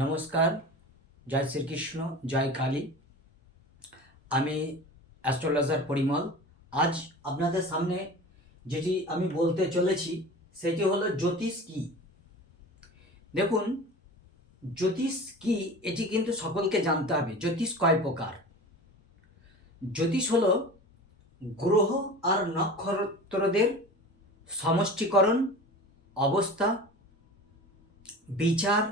নমস্কার, জয় শ্রীকৃষ্ণ, জয় কালী। আমি অ্যাস্ট্রোলজার পরিমল। আজ আপনাদের সামনে যেটি আমি বলতে চলেছি, সেটি হলো জ্যোতিষ কি? দেখুন, জ্যোতিষ কি, এটি কিন্তু সকলকে জানতে হবে। জ্যোতিষ কয় প্রকার? জ্যোতিষ হলো গ্রহ আর নক্ষত্রদের সমষ্টিকরণ, অবস্থা, বিচার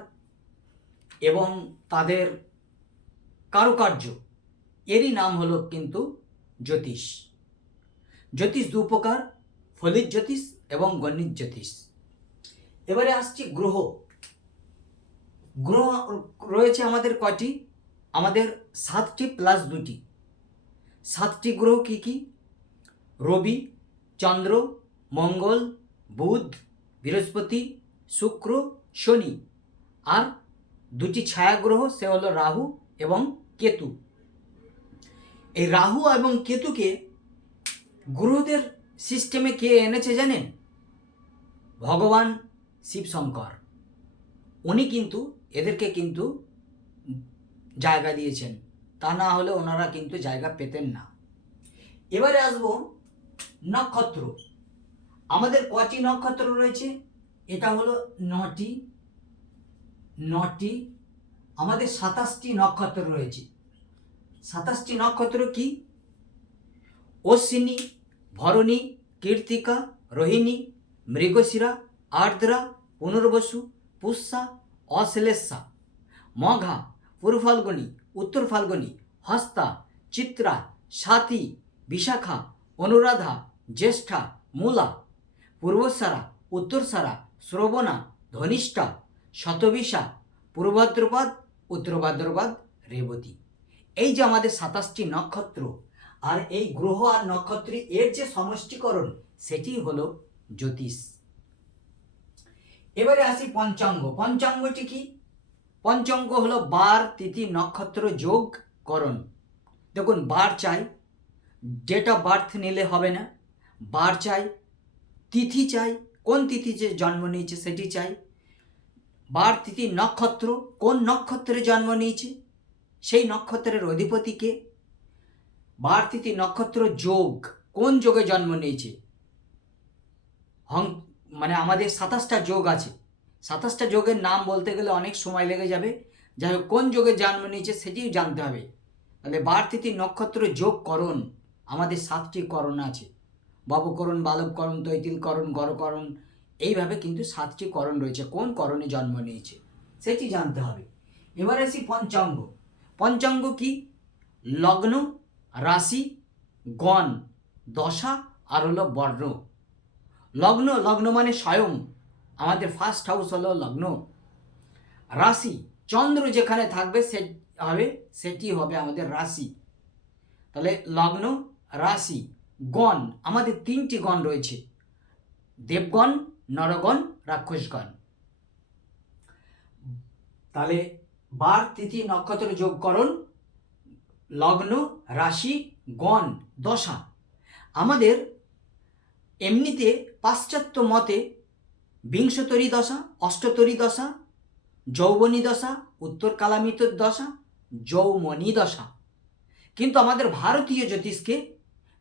এবং তাদের কারুকার্য। এরই নাম হলো কিন্তু জ্যোতিষ। জ্যোতিষ দু প্রকার, ফলিত জ্যোতিষ এবং গণিত জ্যোতিষ। এবারে আসছি গ্রহ। গ্রহ রয়েছে আমাদের কয়টি? আমাদের সাতটি প্লাস দুটি সাতটি গ্রহ কি কি? রবি, চন্দ্র, মঙ্গল, বুধ, বৃহস্পতি, শুক্র, শনি। আর দুটি ছায়াগ্রহ, সে হলো রাহু এবং কেতু। এই রাহু এবং কেতুকে গ্রহদের সিস্টেমে কে এনেছে জানেন? ভগবান শিবশঙ্কর। উনি কিন্তু এদেরকে কিন্তু জায়গা দিয়েছেন। তা না হলে ওনারা কিন্তু জায়গা পেতেন না। এবারে আসব নক্ষত্র। আমাদের কটি নক্ষত্র রয়েছে? এটা হলো নটি নটি, আমাদের সাতাশটি নক্ষত্র রয়েছে। সাতাশটি নক্ষত্র কি? অশ্বিনী, ভরণী, কীর্তিকা, রোহিণী, মৃগশিরা, আর্দ্রা, পুনর্বসু, পুষ্যা, অশ্লেষা, মঘা পূর্ব ফাল্গুনী উত্তর ফাল্গুনী হস্তা, চিত্রা সাথী বিশাখা, অনুরাধা, জ্যেষ্ঠা, মূলা, পূর্বসারা, উত্তরসারা, শ্রবণা, ধনিষ্ঠা শতবিশা পূর্বভাদ্রপদ উত্তর ভাদ্রপদ, রেবতী। এই যে আমাদের সাতাশটি নক্ষত্র, আর এই গ্রহ আর নক্ষত্র এর যে সমষ্টিকরণ, সেটি হলো জ্যোতিষ। এবারে আসি পঞ্চাঙ্গ। পঞ্চাঙ্গটি কি? পঞ্চাঙ্গ হলো বার তিথি নক্ষত্র যোগ করণ। দেখুন, বার চাই ডেট অফ বার্থ নিলে হবে না। বার চাই, তিথি চাই, কোন তিথি যে জন্ম নিয়েছে সেটি চাই। বার তিথি নক্ষত্র কোন নক্ষত্রে জন্ম নিয়েছে? সেই নক্ষত্রের অধিপতিকে বার তিথি নক্ষত্র যোগ কোন যোগে জন্ম নিয়েছে? হং মানে আমাদের সাতাশটা যোগ আছে। সাতাশটা যোগের নাম বলতে গেলে অনেক সময় লেগে যাবে। যাই হোক, কোন যোগে জন্ম নিয়েছে সেটিও জানতে হবে। তাহলে বার তিথি নক্ষত্র যোগ করণ, আমাদের সাতটি করণ আছে। বাবুকরণ, বালবকরণ, তৈতিলকরণ গড়করণ এইভাবে কিন্তু সাতটি করণ রয়েছে। কোন করণে জন্ম নিয়েছে? সেটি জানতে হবে। এবার আসি পঞ্চাঙ্গ। পঞ্চাঙ্গ কি? লগ্ন, রাশি, গণ, দশা আর হলো বর্ণ। লগ্ন লগ্ন মানে স্বয়ং। আমাদের ফার্স্ট হাউস হলো লগ্ন। রাশি, চন্দ্র যেখানে থাকবে সে হবে, সেটি হবে আমাদের রাশি। তাহলে লগ্ন, রাশি, গণ, আমাদের তিনটি গণ রয়েছে। দেবগণ, নরগণ, রাক্ষসগণ। তাহলে বার, তিথি, নক্ষত্র যোগকরণ লগ্ন, রাশি, গণ, দশা। আমাদের এমনিতে পাশ্চাত্য মতে বিংশতরী দশা, অষ্টতরী দশা, যৌবনী দশা, উত্তর কালামিত দশা, যৌমনী দশা। কিন্তু আমাদের ভারতীয় জ্যোতিষকে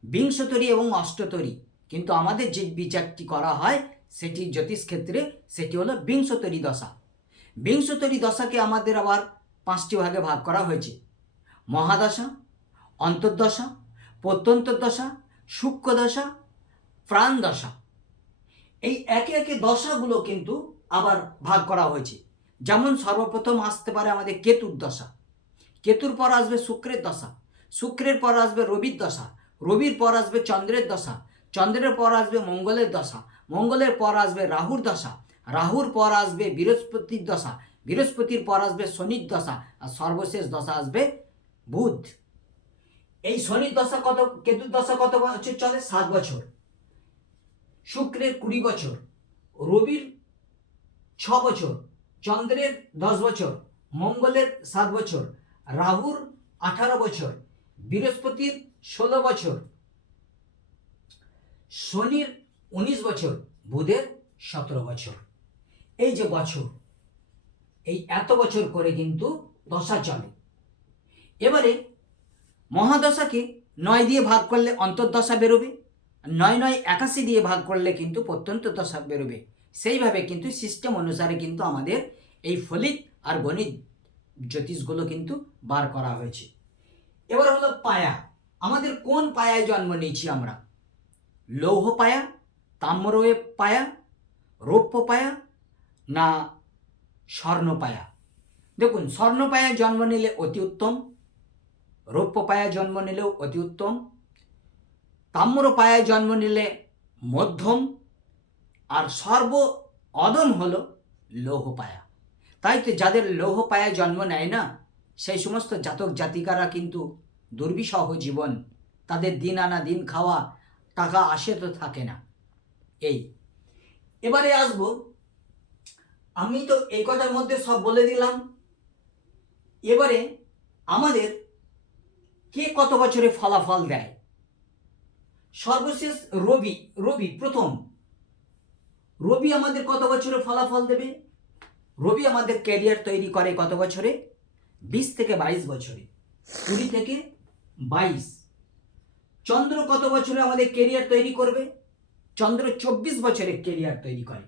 বিংশতরী এবং অষ্টতরী কিন্তু আমাদের যে বিচারটি করা হয়, সেটি জ্যোতিষ ক্ষেত্রে সেটি হলো বিংশতরী দশা। বিংশতরী দশাকে আমাদের আবার পাঁচটি ভাগে ভাগ করা হয়েছে। মহাদশা, অন্তর্দশা প্রত্যন্তর্দশা সূক্ষ্মদশা প্রাণদশা। এই একে একে দশাগুলো কিন্তু আবার ভাগ করা হয়েছে। যেমন সর্বপ্রথম আসতে পারে আমাদের কেতুর দশা। কেতুর পর আসবে শুক্রের দশা। শুক্রের পর আসবে রবির দশা। রবির পর আসবে চন্দ্রের দশা। চন্দ্রের পর আসবে মঙ্গলের দশা, মঙ্গলের পর আসবে রাহুর দশা, রাহুর পর আসবে বৃহস্পতির দশা, বৃহস্পতির পর আসবে শনির দশা, আর সর্বশেষ দশা আসবে বুধ। এই শনির দশা কত, কেতুর দশা কত বছর চলে? সাত বছর। শুক্রের কুড়ি বছর, রবির ছ বছর, চন্দ্রের দশ বছর, মঙ্গলের সাত বছর, রাহুর আঠারো বছর, বৃহস্পতির ষোলো বছর শনির উনিশ বছর, বুধের সতেরো বছর। এই যে বছর, এই এত বছর করে কিন্তু দশা চলে। এবারে মহাদশাকে নয় দিয়ে ভাগ করলে অন্তর্দশা বেরোবে, নয় নয় একাশি দিয়ে ভাগ করলে কিন্তু প্রত্যন্ত দশা বেরোবে। সেইভাবে কিন্তু সিস্টেম অনুসারে কিন্তু আমাদের এই ফলিত আর গণিত জ্যোতিষগুলো কিন্তু বার করা হয়েছে। এবার হলো পায়া। আমাদের কোন পায়ায় জন্ম নিয়েছি আমরা? লৌহ পায়া, তাম্রয়ে পায়া, রৌপ্য পায়া না স্বর্ণ পায়া? দেখুন, স্বর্ণ পায়া জন্ম নিলে অতি উত্তম, রৌপ্য পায়া জন্ম নিলেও অতি উত্তম, তাম্র পায়ায় জন্ম নিলে মধ্যম, আর সর্ব অদম হল লৌহ পায়া। তাই তো যাদের লৌহ পায়ায় জন্ম নেয় না, সেই সমস্ত জাতক জাতিকারা কিন্তু দুর্বিষহ জীবন, তাদের দিন আনা দিন খাওয়া টাকা আসে তো থাকে না। এই। এবারে আসব। আমি তো এই কথার মধ্যে সব বলে দিলাম। এবারে আমাদের কে কত বছরে ফলাফল দেয়? সর্বশেষ রবি রবি প্রথম। রবি আমাদের কত বছরে ফলাফল দেবে? রবি আমাদের ক্যারিয়ার তৈরি করে কত বছরে? বিশ থেকে বাইশ বছরে। কুড়ি থেকে বাইশ। চন্দ্র কত বছরে আমাদের কেরিয়ার তৈরি করবে? চন্দ্র চব্বিশ বছরে কেরিয়ার তৈরি করে।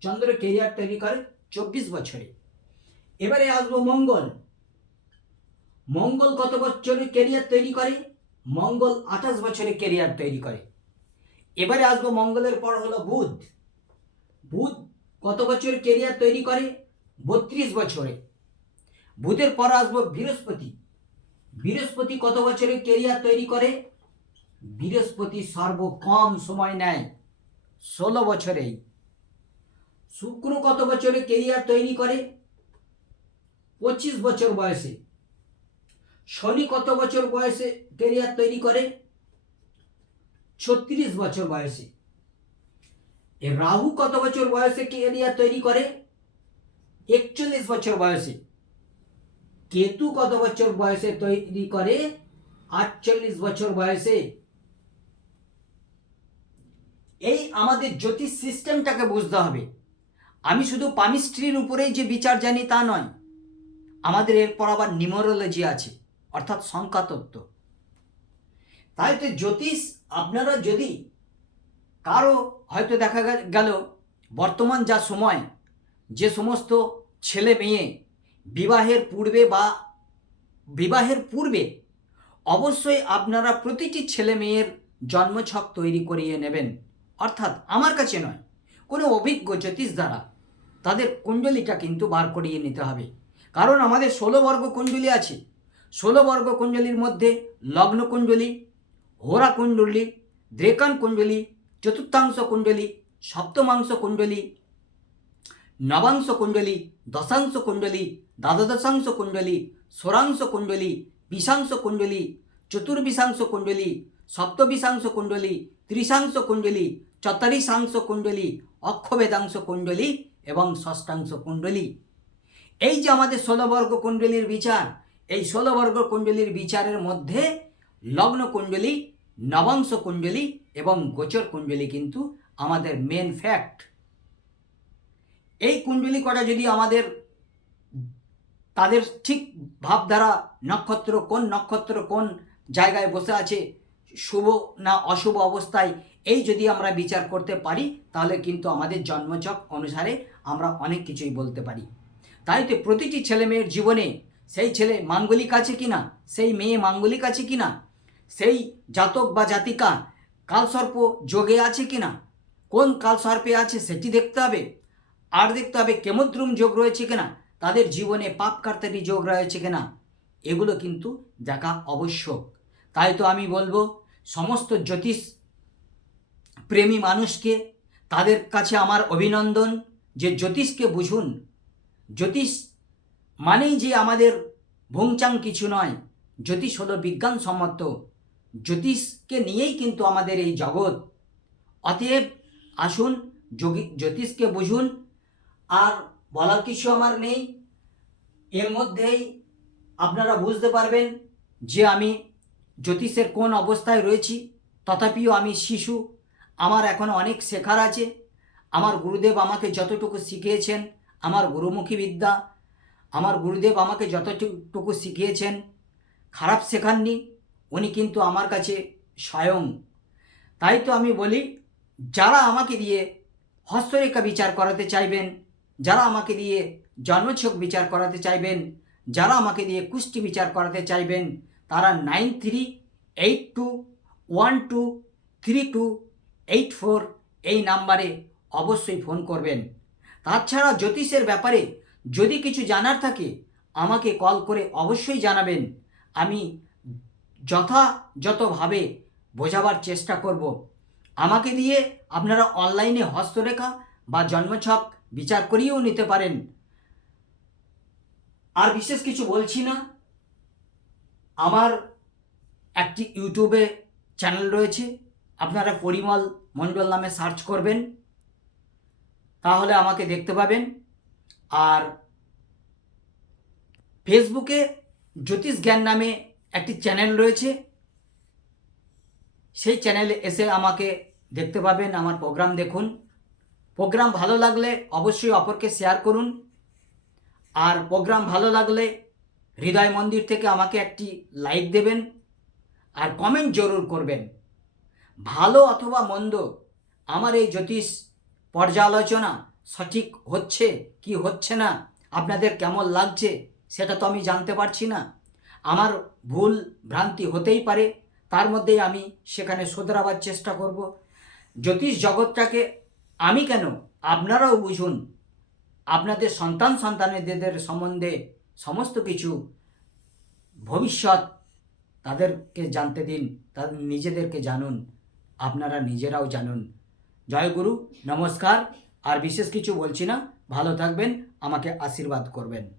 চন্দ্র কেরিয়ার তৈরি করে চব্বিশ বছরে। এবারে আসব মঙ্গল। মঙ্গল কত বছরে কেরিয়ার তৈরি করে? মঙ্গল আঠাশ বছরে কেরিয়ার তৈরি করে। এবারে আসব মঙ্গলের পর হলো বুধ। বুধ কত বছর কেরিয়ার তৈরি করে? বত্রিশ বছরে। বুধের পর আসব বৃহস্পতি। বৃহস্পতি কত বছরে কেরিয়ার তৈরি করে? বৃহস্পতি সর্ব কম সময় নেয়, ষোলো বছরেই। শুক্র কত বছরে কেরিয়ার তৈরি করে? পঁচিশ বছর বয়সে। শনি কত বছর বয়সে কেরিয়ার তৈরি করে? ছত্রিশ বছর বয়সে। রাহু কত বছর বয়সে কেরিয়ার তৈরি করে? একচল্লিশ বছর বয়সে। কেতু কত বছর বয়সে তৈরি করে? আটচল্লিশ বছর বয়সে। এই আমাদের জ্যোতিষ সিস্টেমটাকে বুঝতে হবে। আমি শুধু পামিস্ট্রির উপরেই যে বিচার জানি তা নয়, আমাদের এরপর আবার নিউমারোলজি আছে, অর্থাৎ সংখ্যাতত্ত্ব। তাই তো জ্যোতিষ, আপনারা যদি কারও হয়তো দেখা গেল বর্তমান যা সময়, যে সমস্ত ছেলে মেয়ে বিবাহের পূর্বে বা বিবাহের পূর্বে অবশ্যই আপনারা প্রতিটি ছেলে মেয়ের জন্মছক তৈরি করিয়ে নেবেন। অর্থাৎ আমার কাছে নয়, কোনো অভিজ্ঞ জ্যোতিষ দ্বারা। তাদের কুণ্ডলিটা কিন্তু বার করিয়ে নিতে হবে। কারণ আমাদের ষোলো বর্গ কুণ্ডলী আছে। ষোলো বর্গ কুণ্ডলীর মধ্যে লগ্ন কুণ্ডলী, হোরা কুণ্ডলী, দ্রেকান কুণ্ডলী, চতুর্থাংশ কুণ্ডলী, সপ্তমাংশ কুণ্ডলী, নবাংশ কুণ্ডলী, দশাংশ কুণ্ডলী, দ্বাদশাংশ কুণ্ডলী, ষোড়াংশ কুণ্ডলী বিশাংশ কুণ্ডলী, চতুর্বিশাংশ কুণ্ডলী, সপ্তবিশাংশ কুণ্ডলী, ত্রিশাংশ কুণ্ডলী চতারিশাংশ কুণ্ডলী, অক্ষবেদাংশ কুণ্ডলী এবং ষষ্ঠাংশ কুণ্ডলী। এই যে আমাদের ষোলবর্গ কুণ্ডলীর বিচার, এই ষোলবর্গ কুণ্ডলীর বিচারের মধ্যে লগ্ন কুণ্ডলী, নবাংশ কুণ্ডলী এবং গোচর কুণ্ডলী কিন্তু আমাদের মেন ফ্যাক্ট এই কুণ্ডলী কটা যদি আমাদের, তাদের ঠিক ভাবধারা নক্ষত্র কোন নক্ষত্র কোন জায়গায় বসে আছে, শুভ না অশুভ অবস্থায় এই যদি আমরা বিচার করতে পারি, তাহলে কিন্তু আমাদের জন্মচক অনুসারে আমরা অনেক কিছুই বলতে পারি। তাই তো প্রতিটি ছেলে মেয়ের জীবনে সেই ছেলে মাঙ্গলিক আছে কি না, সেই মেয়ে মাঙ্গলিক আছে কিনা সেই জাতক বা জাতিকা কালসর্প যোগে আছে কি না, কোন কালসর্পে আছে সেটি দেখতে হবে। আর দেখতে হবে কেমদ্রুম যোগ রয়েছে কিনা তাদের জীবনে পাপ কার্তারি যোগ রয়েছে কিনা এগুলো কিন্তু দেখা আবশ্যক। তাই তো আমি বলব, সমস্ত জ্যোতিষ প্রেমী মানুষকে, তাদের কাছে আমার অভিনন্দন যে জ্যোতিষকে বুঝুন। জ্যোতিষ মানেই যে আমাদের ভুংচাং কিছু নয়, জ্যোতিষ হলো বিজ্ঞানসম্মত জ্যোতিষকে নিয়েই কিন্তু আমাদের এই জগৎ। অতএব আসুন, যোগী, জ্যোতিষকে বুঝুন। আর বলার কিছু আমার নেই। এর মধ্যেই আপনারা বুঝতে পারবেন যে আমি জ্যোতিষের কোন অবস্থায় রয়েছি, তথাপিও আমি শিশু। আমার এখনও অনেক শেখার আছে। আমার গুরুদেব আমাকে যতটুকু শিখিয়েছেন, আমার গুরুমুখী বিদ্যা, আমার গুরুদেব আমাকে যতটুকু শিখিয়েছেন, খারাপ শেখাননি, উনি কিন্তু আমার কাছে স্বয়ং। তাই তো আমি বলি, যারা আমাকে দিয়ে হস্তরেখা বিচার করাতে চাইবেন, যারা আমাকে দিয়ে জন্মছক বিচার করাতে চাইবেন, যারা আমাকে দিয়ে কুষ্টি বিচার করাতে চাইবেন, তারা nine three eight two one two three two eight four এই নাম্বারে অবশ্যই ফোন করবেন। তাছাড়া জ্যোতিষের ব্যাপারে যদি কিছু জানার থাকে, আমাকে কল করে অবশ্যই জানাবেন। আমি যথাযথভাবে বোঝাবার চেষ্টা করব। আমাকে দিয়ে আপনারা অনলাইনে হস্তরেখা বা জন্মছক বিচার করিয়েও নিতে পারেন। আর বিশেষ কিছু বলছি না। আমার একটি ইউটিউবে চ্যানেল রয়েছে। আপনারা পরিমল মণ্ডল নামে সার্চ করবেন, তাহলে আমাকে দেখতে পাবেন। আর ফেসবুকে জ্যোতিষ জ্ঞান নামে একটি চ্যানেল রয়েছে। সেই চ্যানেলে এসে আমাকে দেখতে পাবেন, আমার প্রোগ্রাম দেখুন। প্রোগ্রাম ভালো লাগলে অবশ্যই অপরকে শেয়ার করুন। আর প্রোগ্রাম ভালো লাগলে হৃদয় মন্দির থেকে আমাকে একটি লাইক দেবেন। আর কমেন্ট জরুর করবেন। ভালো অথবা মন্দ, আমার এই জ্যোতিষ পর্যালোচনা সঠিক হচ্ছে কি হচ্ছে না, আপনাদের কেমন লাগছে সেটা তো আমি জানতে পারছি না। আমার ভুল ভ্রান্তি হতেই পারে, তার মধ্যেই আমি সেখানে শোধরাবার চেষ্টা করব। জ্যোতিষ জগৎটাকে আমি কেন, আপনারাও বুঝুন। আপনাদের সন্তান সন্তানেদের সম্বন্ধে সমস্ত কিছু ভবিষ্যৎ তাদেরকে জানতে দিন, তাদের নিজেদেরকে জানুন। আপনারা নিজেরাও জানুন। জয় গুরু, নমস্কার। আর বিশেষ কিছু বলছি না। ভালো থাকবেন, আমাকে আশীর্বাদ করবেন।